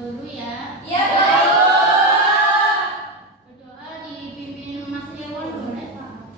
dulu ya. Iya. Berdoa dipimpin Mas Dewan boleh Pak?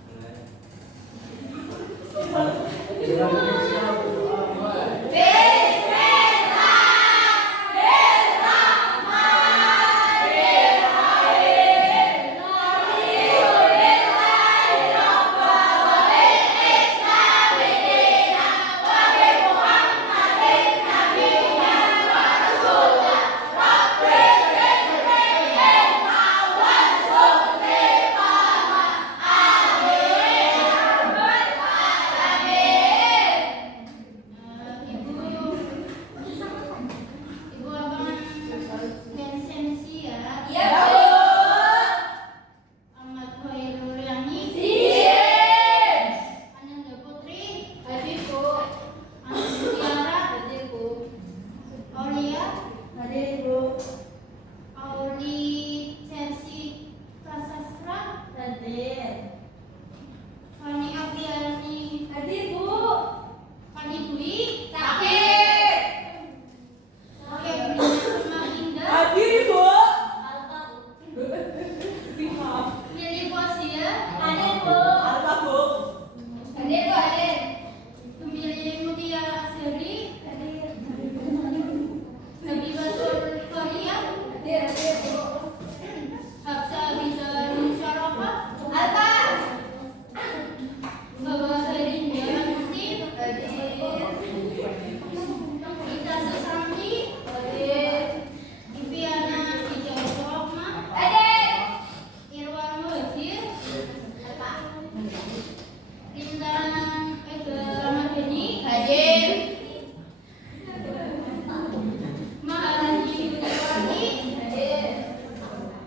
Ibu abangan Bensensi ya. Iya. Ahmad Khairul Yani. Ananda Putri. Hadir, Bu. Ananda Tiara. Hadir, Bu. Aulia. Hadir, Bu. Auli Chelsea Prasastra. Hadir. Fani Apriani. Hadir, Bu. Fani Dwi. Sakit. Febrina Semarinda. Hadir, Bu. Lili Posia. Hadir, Bu. Alfa, Bu. Hadir, Bu. Hadir. Tumili Mutia Asri. Nabibatul Korea. Hadir, Bu. Hafsa Abizar Musyarofa. Alfa. Bawa Herinda Musim. Hadir. Ita Sesamji. Hadir. Iviana Hijau Rohma. Hadir. Irwan Muhajir. Rindan Ega Ramadhani. Hadir. Maharani Yudhawati. Hadir.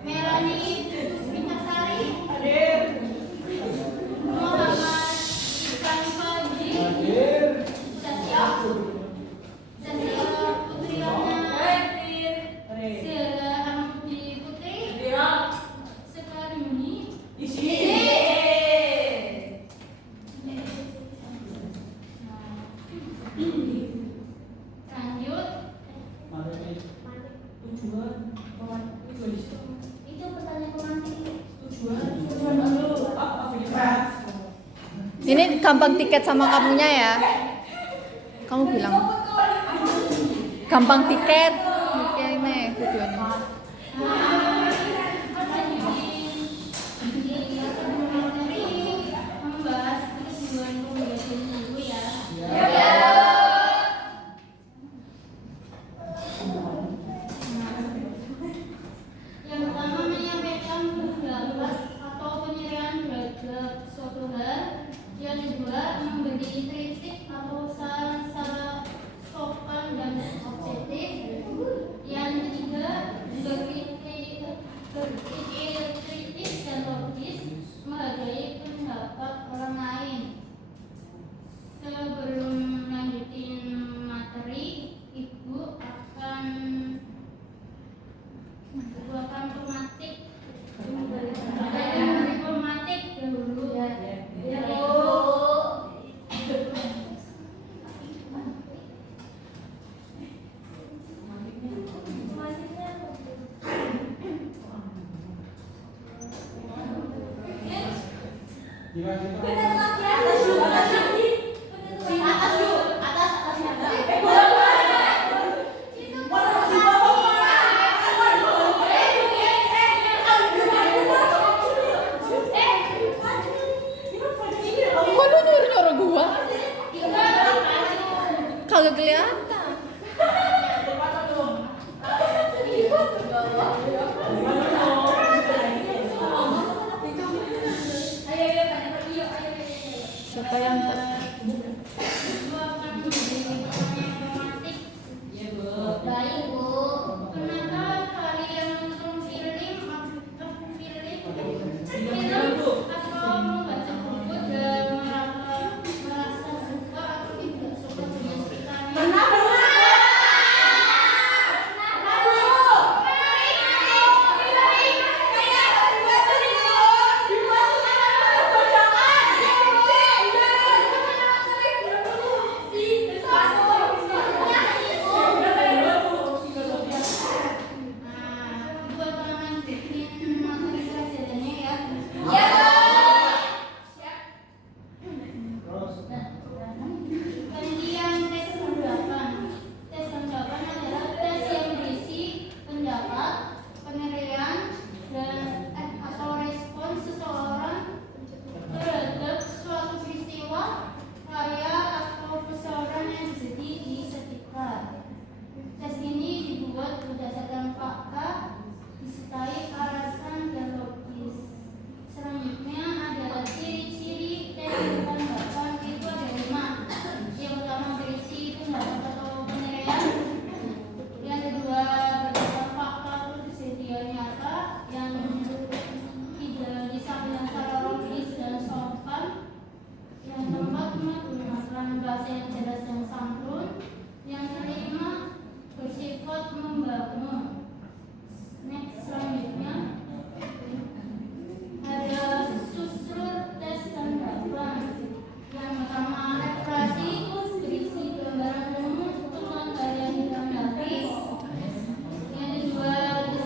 Melani Puspitasari. Hadir. Muhammad Iksan Fadli. Sasya Putriana. Hadir. Sela Amudi Putri. Sekaryuni. Lanjut. Itu pertanyaan pemantik. Ini gampang tiket sama kamunya ya. Kamu bilang gampang tiket. Oke, ini videonya. Membahas tujuan pembagian dulu ya. Yang pertama menyampaikan pendapat atau penilaian terhadap suatu hal. Yang kedua memberi kritik atau saran secara sopan dan objektif. Yang ketiga berpikir kritis dan logis, menghargai pendapat orang lain. Sebelum lanjutin materi, Ibu akan pematik dahulu ya. Kok lu nyuruh-nyuruh gua? Kagak kelihatan.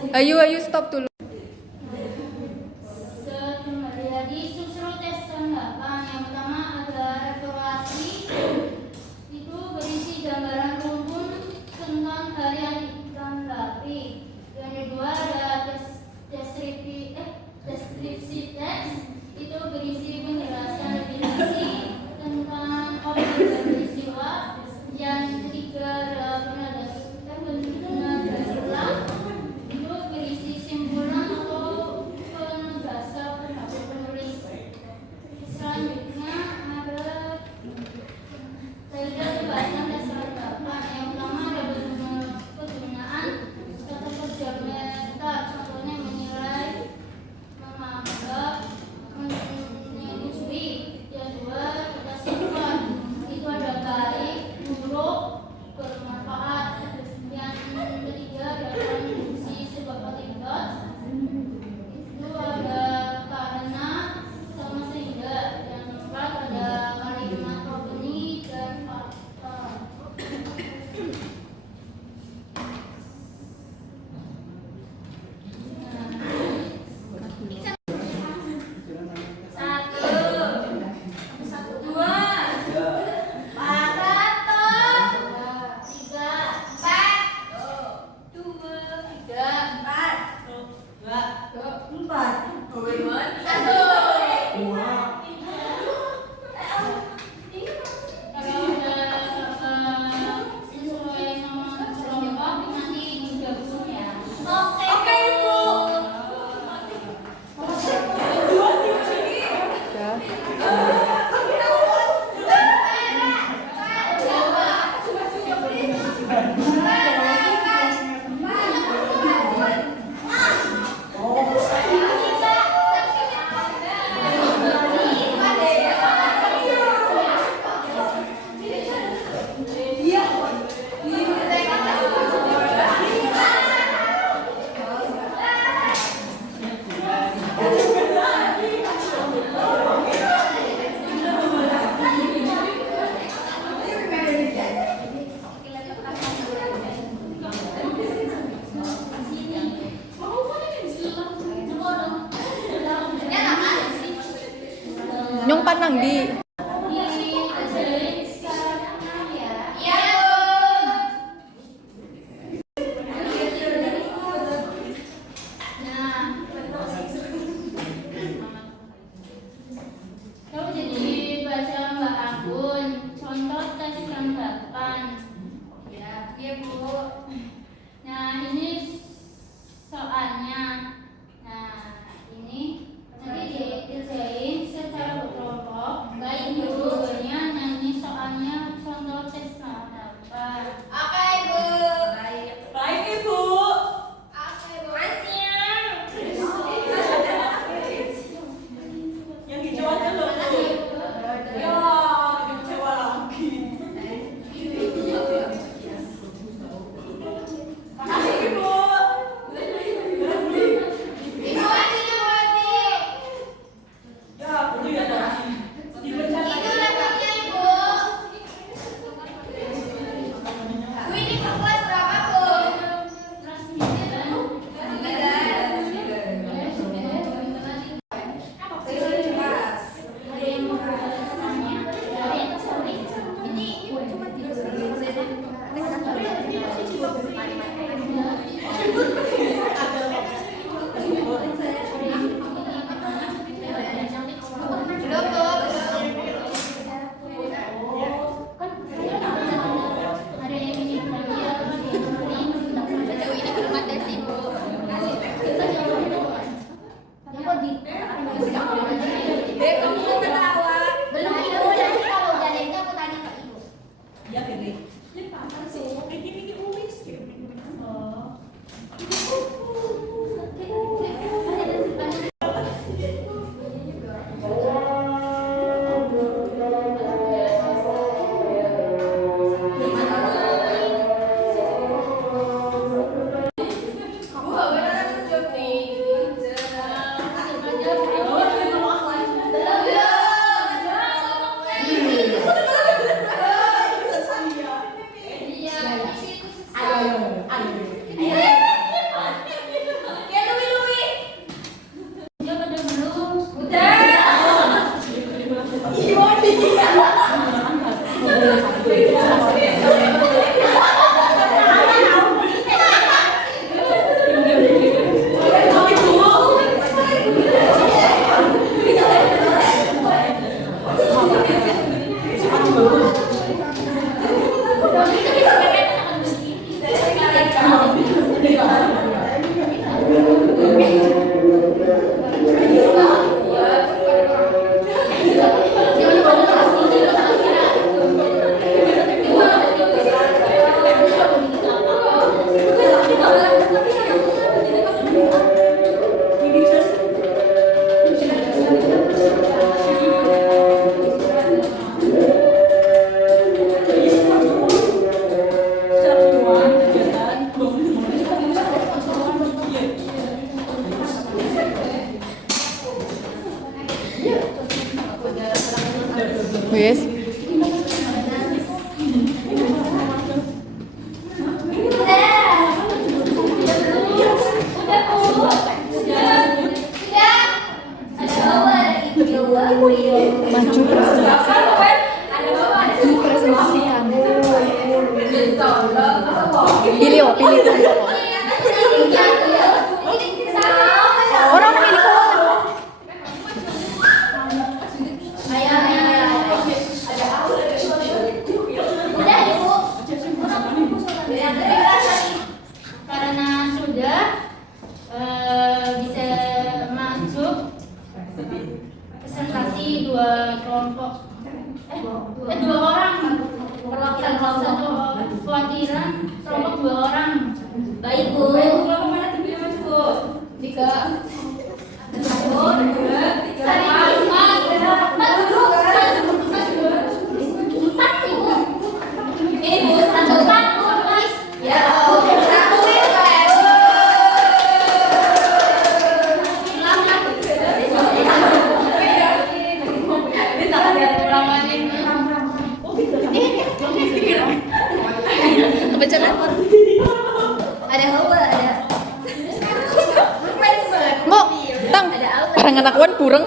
Ayo stop dulu. Kembali lagi susul tes tanggapan. Yang pertama ada evaluasi. Itu berisi gambaran rumpun tentang hari yang ditanggapi. Yang kedua ada deskripsi teks. Itu berisi penjelasan definisi tentang objek dan peristiwa. Yang ketiga ada penada ulang. Itu berisi simpulan atau penegasan pendapat penulis. Selanjutnya ada pembahasan dasar tanggapan. Yang pertama ada penggunaan kata kerja meta, contohnya menilai, menganggap, menyetujui. Yang kedua kata sifat, itu ada baik, buruk, bermanfaat. Yang ketiga ada fungsi sebab akibat, itu ada karena sama sehingga. Yang keempat ada kalimat opini dan fakta. Satu, dua, tiga, empat, dua, tiga, empat, satu. Kalau udah sesuai nama kelompok nanti digabung ya. Oke, Ibu. Nyong panang di. Dikerjain sekarang ya. Iya, nah, kamu jadi baca Mbak Agun. Contoh tes tanggapan. Ya, iya Bu. Nah, ini soalnya. Nah, ini nanti dikerjain secara berkelompok. Baik Wis. Maju presentasikan. Pilih kelompok. Orang memilih kelompok. Karena sudah bisa masuk presentasi dua kelompok, dua orang perwakilan kelompok satu, perwakilan kelompok dua orang. Baik Bu. Kelompok mana tuh yang masuk Bu? Tiga. Kebetulan. Ada Hawa, ada Mo, tang. Orang anak wan bureng.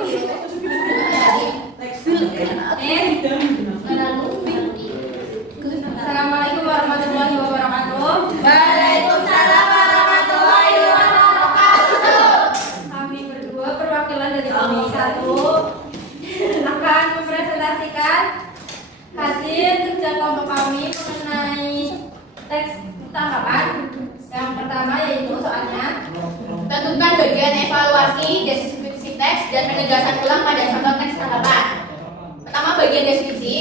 Assalamualaikum warahmatullahi wabarakatuh. Waalaikumsalam warahmatullahi wabarakatuh. Kami berdua perwakilan dari kelompok 1 akan mempresentasikan hasil kerja kelompok kami mengenai teks tanggapan. Yang pertama yaitu soalnya Tentukan bagian evaluasi, deskripsi teks, dan penegasan ulang pada contoh teks tanggapan. Pertama, bagian deskripsi.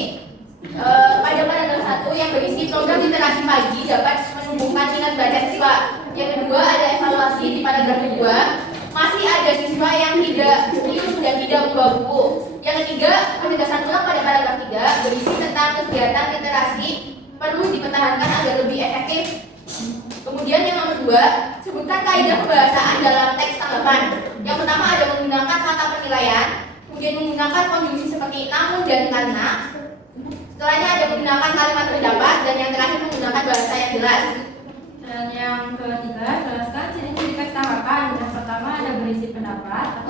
Pada paragraf 1 yang berisi program literasi pagi dapat menumbuhkan minat baca siswa. Yang kedua, ada evaluasi di paragraf 2. Masih ada siswa yang tidak serius dan tidak membawa buku. Yang ketiga, penegasan ulang pada paragraf 3 berisi tentang kegiatan literasi perlu dipertahankan agar lebih efektif. Kemudian yang nomor 2, sebutkan kaidah pembahasaan dalam teks tanggapan. Yang pertama ada menggunakan kata penilaian, kemudian menggunakan konjungsi seperti namun dan karena. Setelahnya ada menggunakan kalimat pendapat, dan yang terakhir menggunakan bahasa yang jelas. dan yang ketiga jelaskan ciri-ciri teks tanggapan. Yang pertama ada berisi pendapat.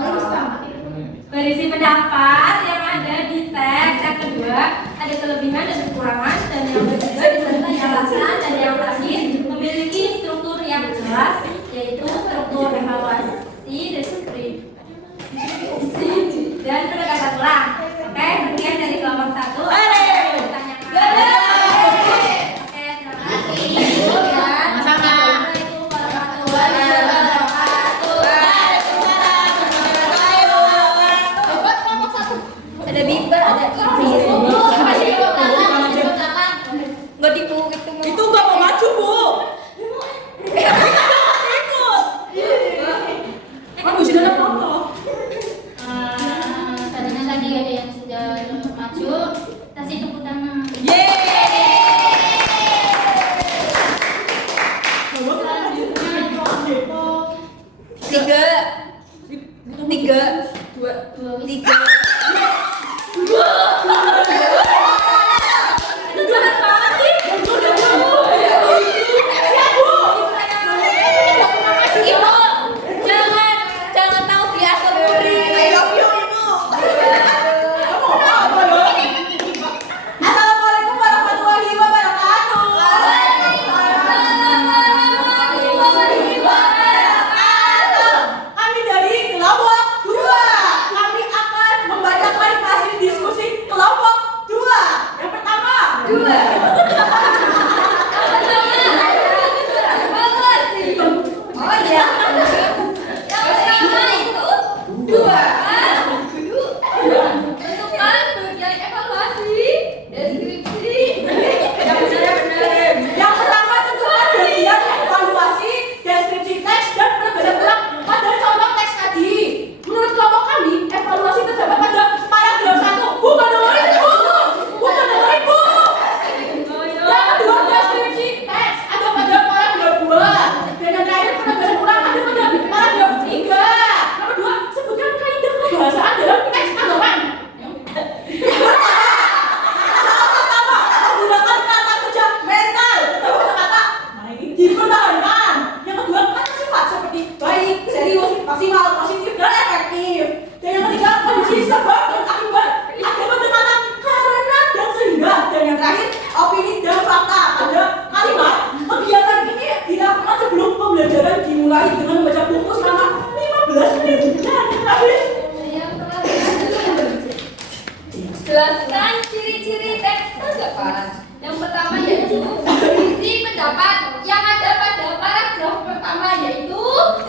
Berisi pendapat yang ada di teks. Yang kedua ada kelebihan dan kekurangan, dan yang ketiga disertai alasan, dan yang terakhir memiliki struktur yang jelas yaitu struktur evaluasi, deskripsi, dan penegasan ulang. Oke, sekian dari kelompok 1. Ada Biba, ada Ibi. Nggak dibu itu. Itu nggak mau maju, Bu. Kamu sudah ada foto. Karena tadi ada yang sudah maju, kasih tepuk tangan. Tiga. Jangan tahu diatur murid. Assalamualaikum warahmatullahi wabarakatuh. Waalaikumsalam warahmatullahi wabarakatuh.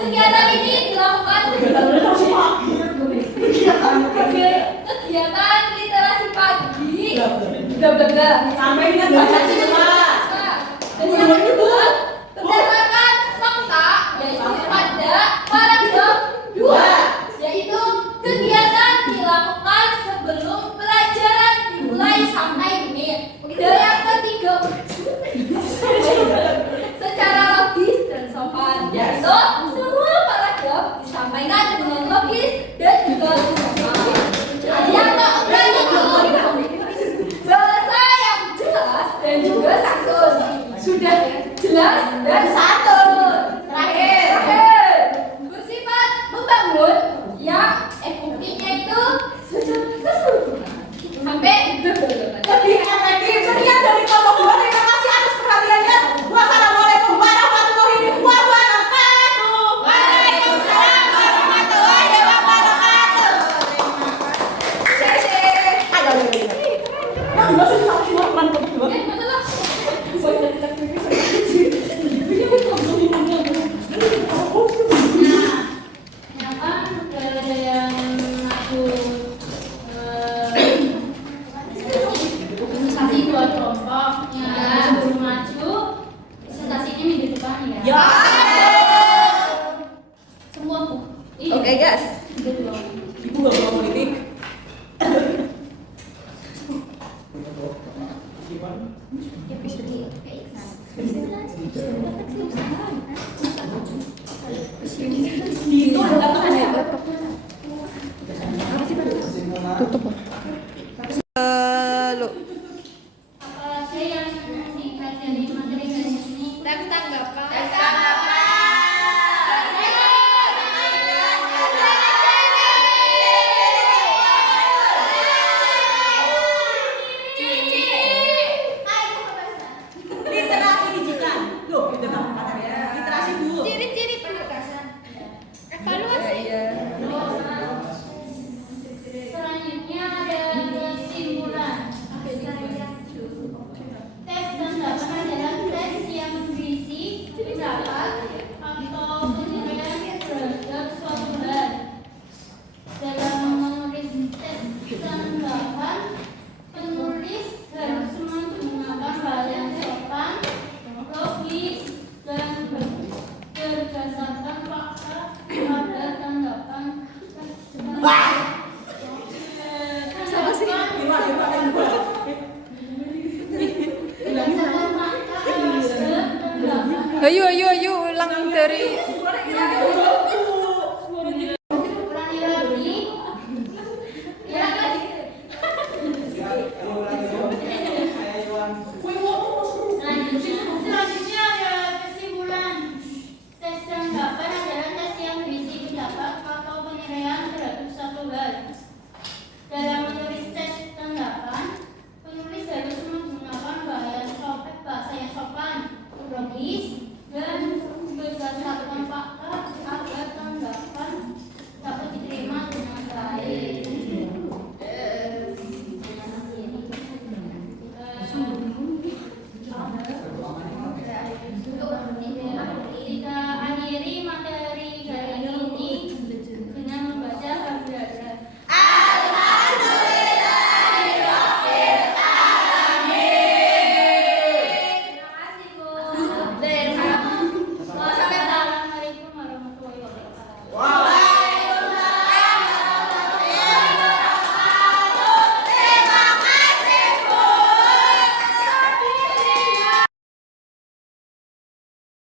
Kegiatan ini dilakukan kegiatan literasi pagi. Sampai ingat baca semua. Dan yang kedua, berdasarkan fakta yaitu pada paragraf 2, yaitu kegiatan dilakukan sebelum pelajaran dimulai sampai menit. Dan yang ketiga, secara logis dan sopan, yaitu semua paragraf disampaikan dengan logis dan juga sopan. Yang keempat itu bahasa yang jelas dan juga santun. Sudah jelas dan santun. Terakhir, bersifat membangun yang buktinya itu secara keseluruhan sampai Lebih efektif sekian dari kelompok 2. Terima kasih atas perhatiannya. Wassalamualaikum warahmatullahi wabarakatuh. Waalaikumsalam warahmatullahi wabarakatuh. Yang jelas ini sama semua peran kelompok 2. Betul lah. Nah, kenapa ada yang aku presentasi dua kelompoknya sebelum maju presentasinya minggu depan ya. Ya. Semua bu. Iya. Oke, guys. Betul. Ibu gak mau politik. Itu laptopnya ya. Lu. Apa saja yang dipelajari materi hari ini? Tes tanggapan. Literasi digital. Loh, itu kan literasi dulu. Ciri-ciri penugasan. Evaluasi. Selanjutnya ada kesimpulan. Tes tanggapan adalah tes yang berisi pendapat atau penilaian terhadap suatu hal. Dalam menulis tes tanggapan, penulis harus menggunakan hal yang sopan, logis, dan berdasarkan fakta pada tanggapan. Ayo ulang dari